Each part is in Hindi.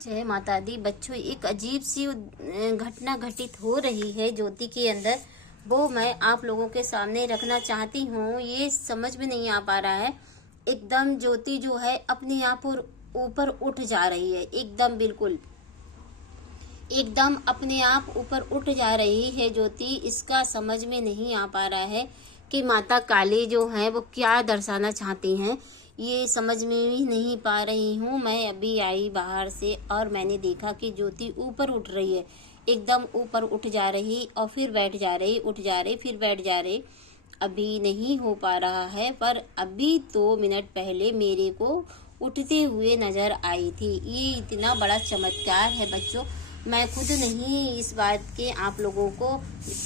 जय माता दी। बच्चों, एक अजीब सी घटना घटित हो रही है ज्योति के अंदर। वो मैं आप लोगों के सामने रखना चाहती हूँ। ये समझ में नहीं आ पा रहा है। एकदम ज्योति जो है अपने आप और ऊपर उठ जा रही है। एकदम बिल्कुल एकदम अपने आप ऊपर उठ जा रही है ज्योति। इसका समझ में नहीं आ पा रहा है कि माता काली जो है वो क्या दर्शाना चाहती हैं। ये समझ में भी नहीं पा रही हूँ। मैं अभी आई बाहर से और मैंने देखा कि ज्योति ऊपर उठ रही है। एकदम ऊपर उठ जा रही और फिर बैठ जा रही, उठ जा रही, फिर बैठ जा रही। अभी नहीं हो पा रहा है, पर अभी 2 मिनट पहले मेरे को उठते हुए नजर आई थी। ये इतना बड़ा चमत्कार है बच्चों। मैं खुद नहीं इस बात के आप लोगों को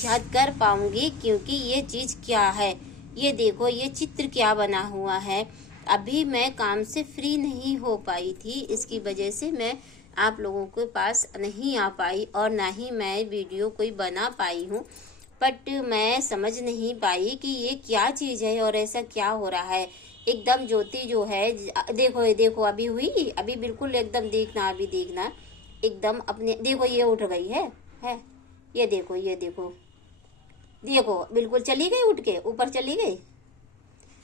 याद कर पाऊंगी, क्योंकि ये चीज क्या है। ये देखो, ये चित्र क्या बना हुआ है। अभी मैं काम से फ्री नहीं हो पाई थी, इसकी वजह से मैं आप लोगों के पास नहीं आ पाई और ना ही मैं वीडियो कोई बना पाई हूँ। बट मैं समझ नहीं पाई कि ये क्या चीज है और ऐसा क्या हो रहा है। एकदम ज्योति जो है, देखो ये देखो, अभी हुई, अभी बिल्कुल एकदम देखना, अभी देखना एकदम अपने, देखो ये उठ गई है। ये देखो, ये देखो, देखो बिल्कुल चली गई, उठ के ऊपर चली गई।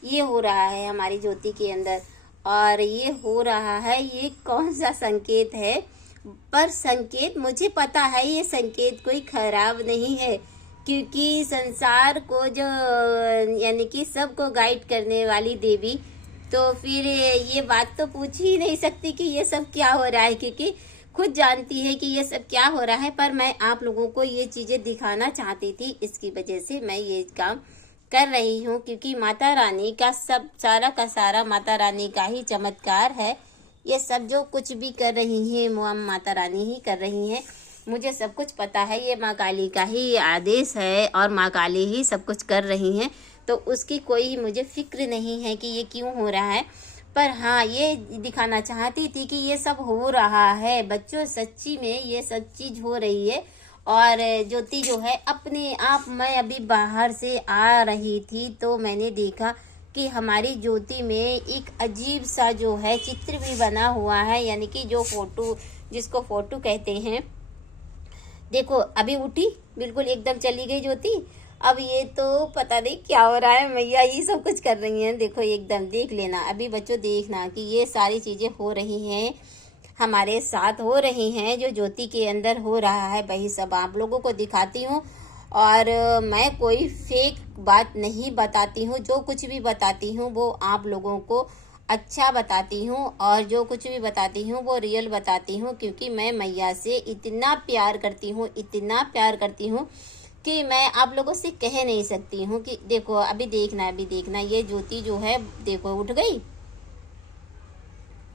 ये हो रहा है हमारी ज्योति के अंदर। और ये हो रहा है, ये कौन सा संकेत है। पर संकेत मुझे पता है, ये संकेत कोई खराब नहीं है, क्योंकि संसार को जो यानी कि सबको गाइड करने वाली देवी, तो फिर ये बात तो पूछ ही नहीं सकती कि ये सब क्या हो रहा है, क्योंकि खुद जानती है कि ये सब क्या हो रहा है। पर मैं आप लोगों को ये चीजें दिखाना चाहती थी, इसकी वजह से मैं ये काम कर रही हूँ, क्योंकि माता रानी का सब सारा का सारा माता रानी का ही चमत्कार है। ये सब जो कुछ भी कर रही हैं माता रानी ही कर रही हैं। मुझे सब कुछ पता है, ये माँ काली का ही आदेश है और माँ काली ही सब कुछ कर रही हैं। तो उसकी कोई मुझे फिक्र नहीं है कि ये क्यों हो रहा है। पर हाँ, ये दिखाना चाहती थी कि ये सब हो रहा है बच्चों। सच्ची में ये सब चीज हो रही है। और ज्योति जो है अपने आप, मैं अभी बाहर से आ रही थी तो मैंने देखा कि हमारी ज्योति में एक अजीब सा जो है चित्र भी बना हुआ है, यानी कि जो फोटो, जिसको फोटो कहते हैं। देखो अभी उठी, बिल्कुल एकदम चली गई ज्योति। अब ये तो पता नहीं क्या हो रहा है, मैया ही सब कुछ कर रही हैं। देखो एकदम देख लेना, अभी बच्चों देखना कि ये सारी चीजें हो रही हैं, हमारे साथ हो रही हैं, जो ज्योति के अंदर हो रहा है वही सब आप लोगों को दिखाती हूँ। और मैं कोई फेक बात नहीं बताती हूँ। जो कुछ भी बताती हूँ वो आप लोगों को अच्छा बताती हूँ, और जो कुछ भी बताती हूँ वो रियल बताती हूँ, क्योंकि मैं मैया से इतना प्यार करती हूँ, इतना प्यार करती हूँ कि मैं आप लोगों से कह नहीं सकती हूँ। कि देखो अभी देखना, अभी देखना, ये ज्योति जो है देखो उठ गई।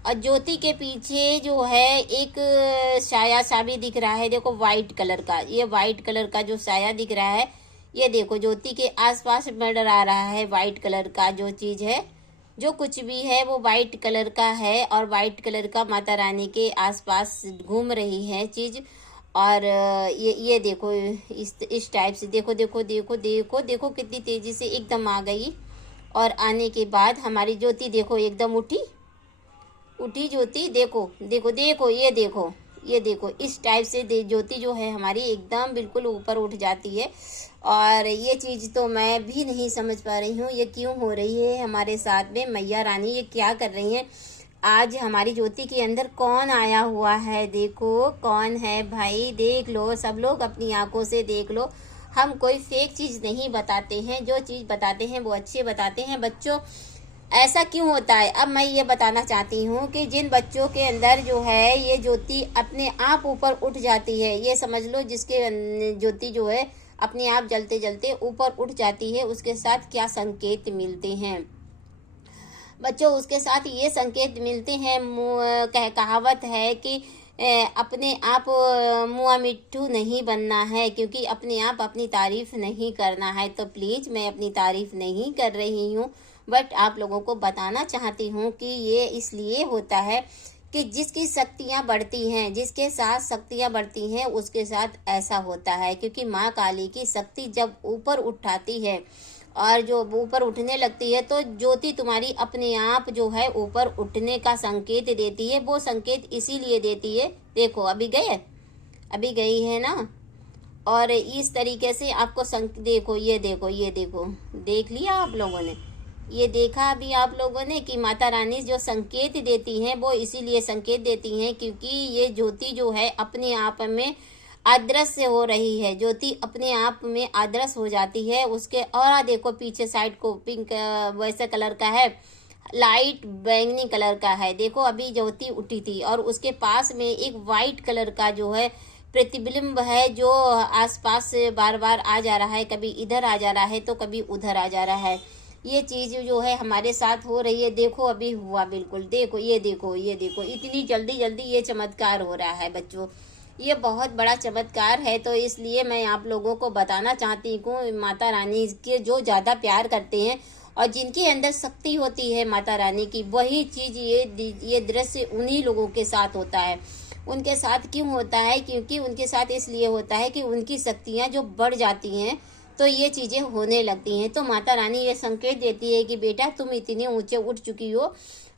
और ज्योति के पीछे जो है एक साया सा भी दिख रहा है। देखो वाइट कलर का, ये वाइट कलर का जो साया दिख रहा है, ये देखो ज्योति के आसपास नजर आ रहा है। वाइट कलर का जो चीज है, जो कुछ भी है वो वाइट कलर का है, और वाइट कलर का माता रानी के आसपास घूम रही है चीज। और ये देखो इस टाइप से, देखो देखो देखो देखो देखो कितनी तेजी से एकदम आ गई। और आने के बाद हमारी ज्योति देखो एकदम उठी, उठी ज्योति। देखो देखो देखो, ये देखो, ये देखो, इस टाइप से ज्योति जो है हमारी एकदम बिल्कुल ऊपर उठ जाती है। और ये चीज तो मैं भी नहीं समझ पा रही हूँ, ये क्यों हो रही है हमारे साथ में। मैया रानी ये क्या कर रही है। आज हमारी ज्योति के अंदर कौन आया हुआ है, देखो कौन है भाई, देख लो, सब लोग अपनी आंखों से देख लो। हम कोई फेक चीज नहीं बताते हैं, जो चीज बताते हैं वो अच्छे बताते हैं बच्चों। ऐसा क्यों होता है, अब मैं ये बताना चाहती हूँ कि जिन बच्चों के अंदर जो है ये ज्योति अपने आप ऊपर उठ जाती है, ये समझ लो जिसके ज्योति जो है अपने आप जलते जलते ऊपर उठ जाती है, उसके साथ क्या संकेत मिलते हैं बच्चों। उसके साथ ये संकेत मिलते हैं, कहावत है कि अपने आप मुआ मिट्ठू नहीं बनना है, क्योंकि अपने आप अपनी तारीफ नहीं करना है। तो प्लीज, मैं अपनी तारीफ नहीं कर रही हूँ, बट आप लोगों को बताना चाहती हूँ कि ये इसलिए होता है कि जिसकी शक्तियाँ बढ़ती हैं, जिसके साथ शक्तियाँ बढ़ती हैं, उसके साथ ऐसा होता है। क्योंकि माँ काली की शक्ति जब ऊपर उठाती है और जो ऊपर उठने लगती है तो ज्योति तुम्हारी अपने आप जो है ऊपर उठने का संकेत देती है। वो संकेत इसीलिए देती है, देखो अभी गए, अभी गई है ना। और इस तरीके से आपको देखो, ये देखो, ये देखो, देख लिया आप लोगों ने, ये देखा अभी आप लोगों ने कि माता रानी जो संकेत देती हैं वो इसीलिए संकेत देती हैं क्योंकि ये ज्योति जो है अपने आप में अदृश्य हो रही है। ज्योति अपने आप में अदृश्य हो जाती है। उसके और देखो पीछे साइड को पिंक वैसे कलर का है, लाइट बैंगनी कलर का है। देखो अभी ज्योति उठी थी और उसके पास में एक वाइट कलर का जो है प्रतिबिंब है जो आसपास से बार बार आ जा रहा है, कभी इधर आ जा रहा है तो कभी उधर आ जा रहा है। ये चीज जो है हमारे साथ हो रही है। देखो अभी हुआ, बिल्कुल देखो, ये देखो, ये देखो, इतनी जल्दी जल्दी ये चमत्कार हो रहा है बच्चों। ये बहुत बड़ा चमत्कार है। तो इसलिए मैं आप लोगों को बताना चाहती हूँ, माता रानी के जो ज्यादा प्यार करते हैं और जिनके अंदर शक्ति होती है माता रानी की, वही चीज ये दृश्य उन्हीं लोगों के साथ होता है। उनके साथ क्यों होता है? क्योंकि उनके साथ इसलिए होता है कि उनकी शक्तियां जो बढ़ जाती हैं तो ये चीजें होने लगती हैं। तो माता रानी ये संकेत देती है कि बेटा तुम इतने ऊंचे उठ चुकी हो,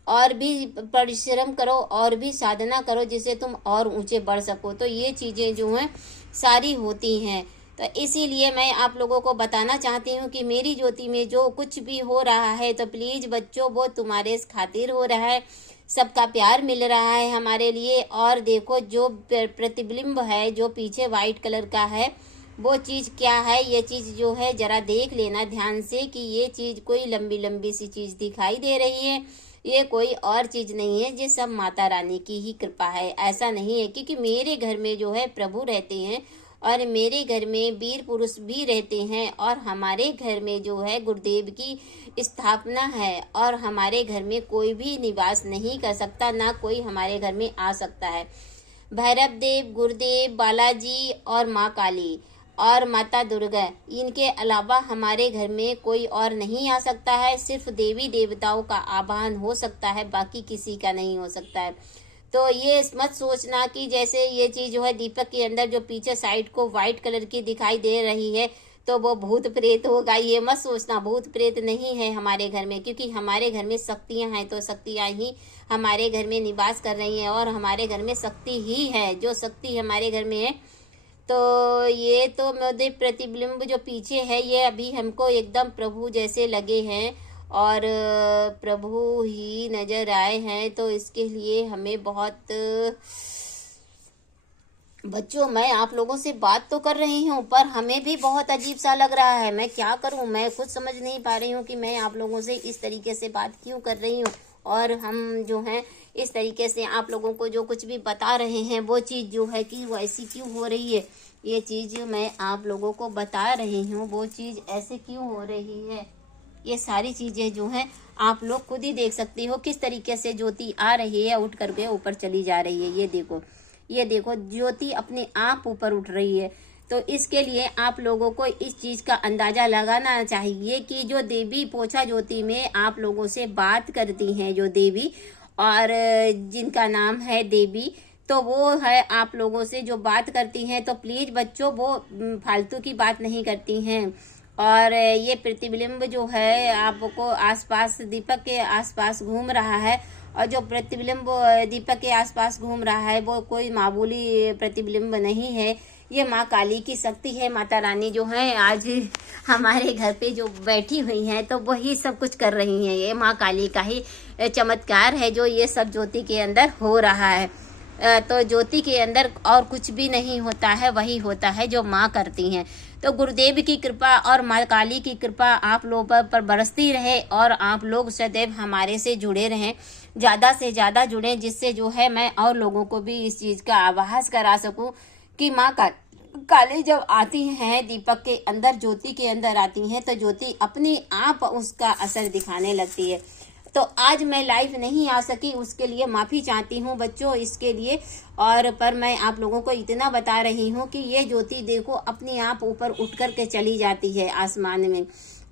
और भी परिश्रम करो और भी साधना करो जिससे तुम और ऊंचे बढ़ सको। तो ये चीजें जो हैं सारी होती हैं। तो इसीलिए मैं आप लोगों को बताना चाहती हूँ कि मेरी ज्योति में जो कुछ भी हो रहा है तो प्लीज बच्चों वो तुम्हारे खातिर हो रहा है। सबका प्यार मिल रहा है हमारे लिए। और देखो जो प्रतिबिंब है जो पीछे व्हाइट कलर का है वो चीज क्या है, ये चीज जो है जरा देख लेना ध्यान से कि ये चीज कोई लंबी लंबी सी चीज दिखाई दे रही है। ये कोई और चीज नहीं है, ये सब माता रानी की ही कृपा है। ऐसा नहीं है क्योंकि मेरे घर में जो है प्रभु रहते हैं और मेरे घर में वीर पुरुष भी रहते हैं और हमारे घर में जो है गुरुदेव की स्थापना है और हमारे घर में कोई भी निवास नहीं कर सकता, ना कोई हमारे घर में आ सकता है। भैरव देव, गुरुदेव, बालाजी और माँ काली और माता दुर्गा, इनके अलावा हमारे घर में कोई और नहीं आ सकता है। सिर्फ देवी देवताओं का आवाहन हो सकता है, बाकी किसी का नहीं हो सकता है। तो ये मत सोचना कि जैसे ये चीज जो है दीपक के अंदर जो पीछे साइड को व्हाइट कलर की दिखाई दे रही है तो वो भूत प्रेत होगा। ये मत सोचना, भूत प्रेत नहीं है हमारे घर में, क्योंकि हमारे घर में शक्तियां हैं। तो शक्तियां ही हमारे घर में निवास कर रही हैं और हमारे घर में शक्ति ही है। जो शक्ति हमारे घर में है तो ये तो मेरे प्रतिबिंब जो पीछे है ये अभी हमको एकदम प्रभु जैसे लगे हैं और प्रभु ही नजर आए हैं। तो इसके लिए हमें बहुत बच्चों, मैं आप लोगों से बात तो कर रही हूँ पर हमें भी बहुत अजीब सा लग रहा है। मैं क्या करूँ, मैं खुद समझ नहीं पा रही हूँ कि मैं आप लोगों से इस तरीके से बात क्यों कर रही हूँ। और हम जो हैं इस तरीके से आप लोगों को जो कुछ भी बता रहे हैं वो चीज़ जो है कि वो ऐसी क्यों हो रही है, ये चीज़ मैं आप लोगों को बता रही हूँ वो चीज़ ऐसे क्यों हो रही है। ये सारी चीज़ें जो हैं आप लोग खुद ही देख सकती हो किस तरीके से ज्योति आ रही है, उठ करके ऊपर चली जा रही है। ये देखो, ये देखो, ज्योति अपने आप ऊपर उठ रही है। तो इसके लिए आप लोगों को इस चीज का अंदाजा लगाना चाहिए कि जो देवी पोछा ज्योति में आप लोगों से बात करती हैं, जो देवी और जिनका नाम है देवी, तो वो है आप लोगों से जो बात करती हैं। तो प्लीज बच्चों वो फालतू की बात नहीं करती हैं। और ये प्रतिबिंब जो है आपको आसपास दीपक के आसपास घूम रहा है और जो प्रतिबिंब दीपक के आसपास घूम रहा है वो कोई मामूली प्रतिबिंब नहीं है। ये माँ काली की शक्ति है। माता रानी जो है आज हमारे घर पे जो बैठी हुई हैं तो वही सब कुछ कर रही हैं। ये माँ काली का ही चमत्कार है जो ये सब ज्योति के अंदर हो रहा है। तो ज्योति के अंदर और कुछ भी नहीं होता है, वही होता है जो माँ करती हैं। तो गुरुदेव की कृपा और माँ काली की कृपा आप लोगों पर बरसती रहे और आप लोग सदैव हमारे से जुड़े रहें, ज़्यादा से ज़्यादा जुड़ें, जिससे जो है मैं और लोगों को भी इस चीज़ का आभास करा सकूं कि माँ काली जब आती हैं दीपक के अंदर, ज्योति के अंदर आती हैं तो ज्योति अपने आप उसका असर दिखाने लगती है। तो आज मैं लाइव नहीं आ सकी, उसके लिए माफ़ी चाहती हूँ बच्चों इसके लिए। और पर मैं आप लोगों को इतना बता रही हूँ कि ये ज्योति देखो अपने आप ऊपर उठ कर के चली जाती है आसमान में।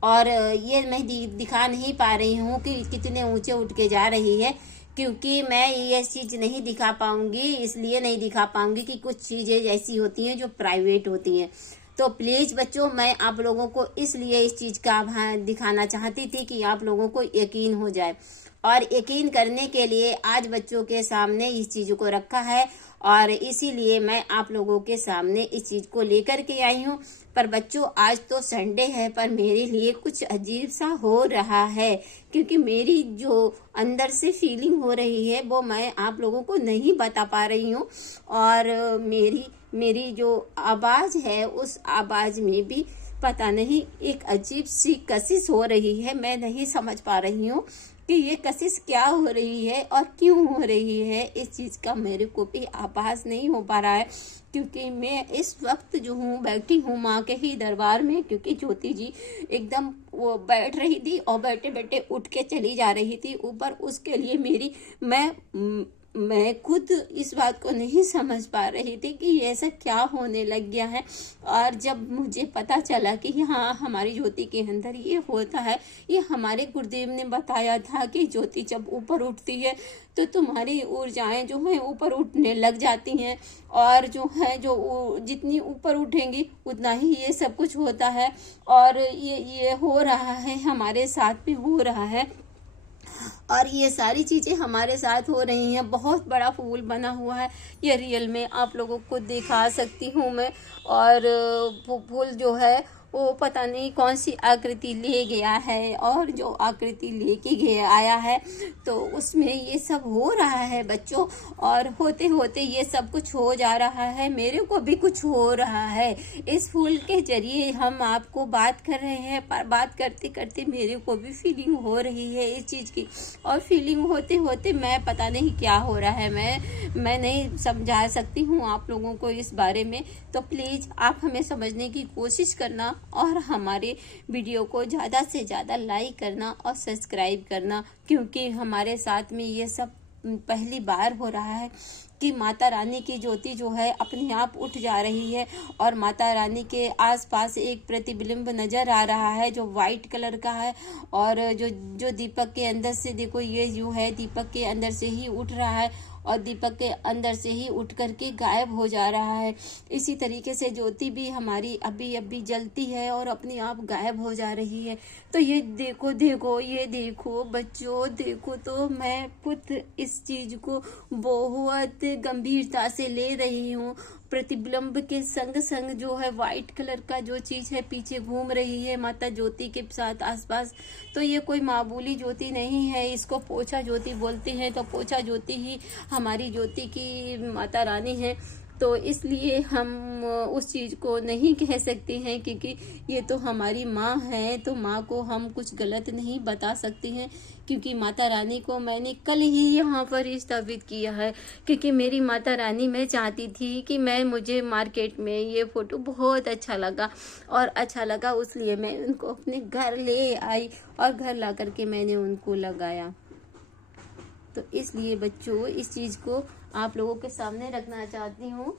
और ये मैं दिखा नहीं पा रही हूँ कि कितने ऊंचे उठ के जा रही है, क्योंकि मैं ये चीज़ नहीं दिखा पाऊंगी। इसलिए नहीं दिखा पाऊंगी कि कुछ चीज़ें ऐसी होती हैं जो प्राइवेट होती हैं। तो प्लीज बच्चों, मैं आप लोगों को इसलिए इस चीज का दिखाना चाहती थी कि आप लोगों को यकीन हो जाए, और यकीन करने के लिए आज बच्चों के सामने इस चीज को रखा है, और इसीलिए मैं आप लोगों के सामने इस चीज को लेकर के आई हूँ। पर बच्चों, आज तो संडे है, पर मेरे लिए कुछ अजीब सा हो रहा है, क्योंकि मेरी जो अंदर से फीलिंग हो रही है वो मैं आप लोगों को नहीं बता पा रही हूँ। और मेरी जो आवाज है, उस आवाज में भी पता नहीं एक अजीब सी कशिश हो रही है। मैं नहीं समझ पा रही हूँ कि ये कशिश क्या हो रही है और क्यों हो रही है। इस चीज का मेरे को भी आभास नहीं हो पा रहा है, क्योंकि मैं इस वक्त जो हूँ बैठी हूँ माँ के ही दरबार में, क्योंकि ज्योति जी एकदम वो बैठ रही थी और बैठे बैठे उठ के चली जा रही थी ऊपर। उसके लिए मैं खुद इस बात को नहीं समझ पा रही थी कि ये ऐसा क्या होने लग गया है। और जब मुझे पता चला कि हाँ, हमारी ज्योति के अंदर ये होता है, ये हमारे गुरुदेव ने बताया था कि ज्योति जब ऊपर उठती है तो तुम्हारी ऊर्जाएं जो है ऊपर उठने लग जाती हैं, और जो है जो जितनी ऊपर उठेंगी उतना ही ये सब कुछ होता है। और ये हो रहा है, हमारे साथ भी हो रहा है, और ये सारी चीजें हमारे साथ हो रही हैं। बहुत बड़ा फूल बना हुआ है, ये रियल में आप लोगों को दिखा सकती हूँ मैं। और वो फूल जो है वो पता नहीं कौन सी आकृति ले गया है, और जो आकृति लेके गया आया है तो उसमें ये सब हो रहा है बच्चों। और होते होते ये सब कुछ हो जा रहा है, मेरे को भी कुछ हो रहा है। इस फूल के जरिए हम आपको बात कर रहे हैं, पर बात करते करते मेरे को भी फीलिंग हो रही है इस चीज की, और फीलिंग होते होते मैं पता नहीं क्या हो रहा है, मैं नहीं समझा सकती हूँ आप लोगों को इस बारे में। तो प्लीज आप हमें समझने की कोशिश करना, और हमारे वीडियो को ज़्यादा से ज़्यादा लाइक करना और सब्सक्राइब करना, क्योंकि हमारे साथ में ये सब पहली बार हो रहा है कि माता रानी की ज्योति जो है अपने आप उठ जा रही है, और माता रानी के आसपास एक प्रतिबिंब नजर आ रहा है जो वाइट कलर का है, और जो दीपक के अंदर से देखो, ये जो है दीपक के अंदर से ही उठ रहा है और दीपक के अंदर से ही उठ करके गायब हो जा रहा है। इसी तरीके से ज्योति भी हमारी अभी अभी जलती है और अपने आप गायब हो जा रही है। तो ये देखो देखो, ये देखो बच्चों, देखो तो मैं खुद इस चीज को बहुत गंभीरता से ले रही हूँ। प्रतिबिंब के संग संग जो है व्हाइट कलर का जो चीज है पीछे घूम रही है माता ज्योति के साथ आसपास। तो ये कोई मामूली ज्योति नहीं है, इसको पोछा ज्योति बोलते हैं। तो पोछा ज्योति ही हमारी ज्योति की माता रानी है। तो इसलिए हम उस चीज को नहीं कह सकते हैं, क्योंकि ये तो हमारी माँ है, तो माँ को हम कुछ गलत नहीं बता सकते हैं। क्योंकि माता रानी को मैंने कल ही यहाँ पर स्थापित किया है, क्योंकि मेरी माता रानी, मैं चाहती थी कि मुझे मार्केट में ये फोटो बहुत अच्छा लगा, और अच्छा लगा इसलिए मैं उनको अपने घर ले आई, और घर ला करके मैंने उनको लगाया। तो इसलिए बच्चों, इस चीज को आप लोगों के सामने रखना चाहती हूँ।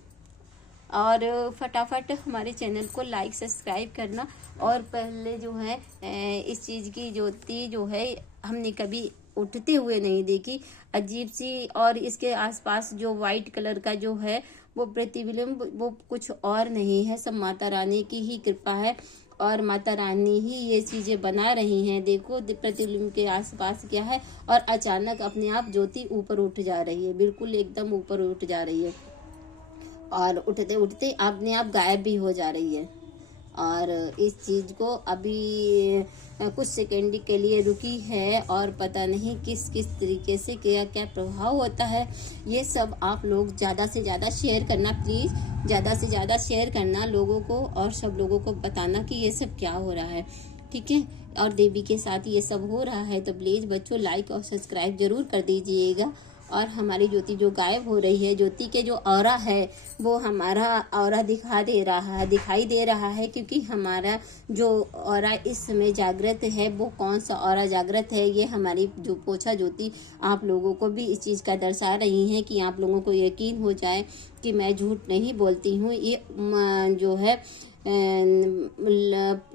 और फटाफट हमारे चैनल को लाइक सब्सक्राइब करना। और पहले जो है इस चीज की ज्योति जो है हमने कभी उठते हुए नहीं देखी, अजीब सी। और इसके आसपास जो व्हाइट कलर का जो है वो प्रतिबिंब, वो कुछ और नहीं है, सब माता रानी की ही कृपा है, और माता रानी ही ये चीजें बना रही हैं। देखो प्रतिबिंब के आसपास क्या है, और अचानक अपने आप ज्योति ऊपर उठ जा रही है, बिल्कुल एकदम ऊपर उठ जा रही है, और उठते उठते अपने आप गायब भी हो जा रही है। और इस चीज को अभी कुछ सेकेंड के लिए रुकी है, और पता नहीं किस किस तरीके से क्या क्या प्रभाव होता है। ये सब आप लोग ज़्यादा से ज़्यादा शेयर करना, प्लीज़ ज़्यादा से ज़्यादा शेयर करना लोगों को, और सब लोगों को बताना कि ये सब क्या हो रहा है, ठीक है। और देवी के साथ ये सब हो रहा है, तो प्लीज़ बच्चों लाइक और सब्सक्राइब जरूर कर दीजिएगा। और हमारी ज्योति जो गायब हो रही है, ज्योति के जो ऑरा है वो हमारा ऑरा दिखाई दे रहा है, क्योंकि हमारा जो ऑरा इस समय जागृत है, वो कौन सा ऑरा जागृत है, ये हमारी जो पोछा ज्योति आप लोगों को भी इस चीज़ का दर्शा रही है, कि आप लोगों को यकीन हो जाए कि मैं झूठ नहीं बोलती हूँ। ये जो है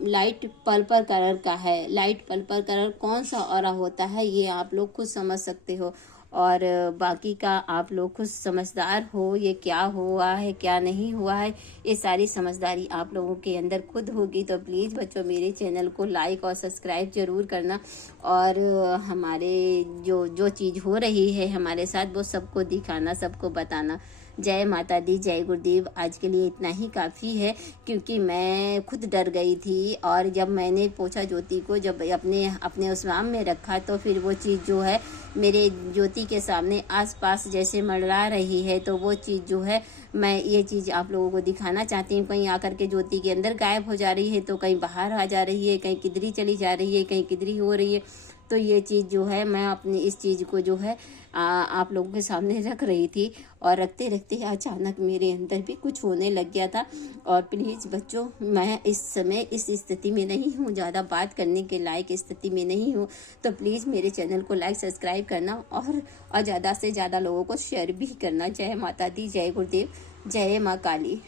लाइट पर्पल कलर का है। लाइट पर्पल कलर कौन सा ऑरा होता है ये आप लोग खुद समझ सकते हो। और बाकी का आप लोग खुद समझदार हो, ये क्या हुआ है क्या नहीं हुआ है, ये सारी समझदारी आप लोगों के अंदर खुद होगी। तो प्लीज़ बच्चों मेरे चैनल को लाइक और सब्सक्राइब जरूर करना, और हमारे जो जो चीज़ हो रही है हमारे साथ वो सबको दिखाना, सबको बताना। जय माता दी, जय गुरुदेव। आज के लिए इतना ही काफ़ी है, क्योंकि मैं खुद डर गई थी, और जब मैंने पूछा ज्योति को, जब अपने अपने उस राम में रखा, तो फिर वो चीज़ जो है मेरे ज्योति के सामने आसपास जैसे मंडरा रही है। तो वो चीज़ जो है मैं ये चीज़ आप लोगों को दिखाना चाहती हूँ। कहीं आकर के ज्योति के अंदर गायब हो जा रही है, तो कहीं बाहर आ जा रही है, कहीं किधरी चली जा रही है, कहीं किधरी हो रही है। तो ये चीज़ जो है मैं अपनी इस चीज़ को जो है आप लोगों के सामने रख रही थी, और रखते रखते अचानक मेरे अंदर भी कुछ होने लग गया था। और प्लीज़ बच्चों, मैं इस समय इस स्थिति में नहीं हूँ, ज़्यादा बात करने के लायक स्थिति में नहीं हूँ। तो प्लीज़ मेरे चैनल को लाइक सब्सक्राइब करना, और ज़्यादा से ज़्यादा लोगों को शेयर भी करना। जय माता दी, जय गुरुदेव, जय माँ काली।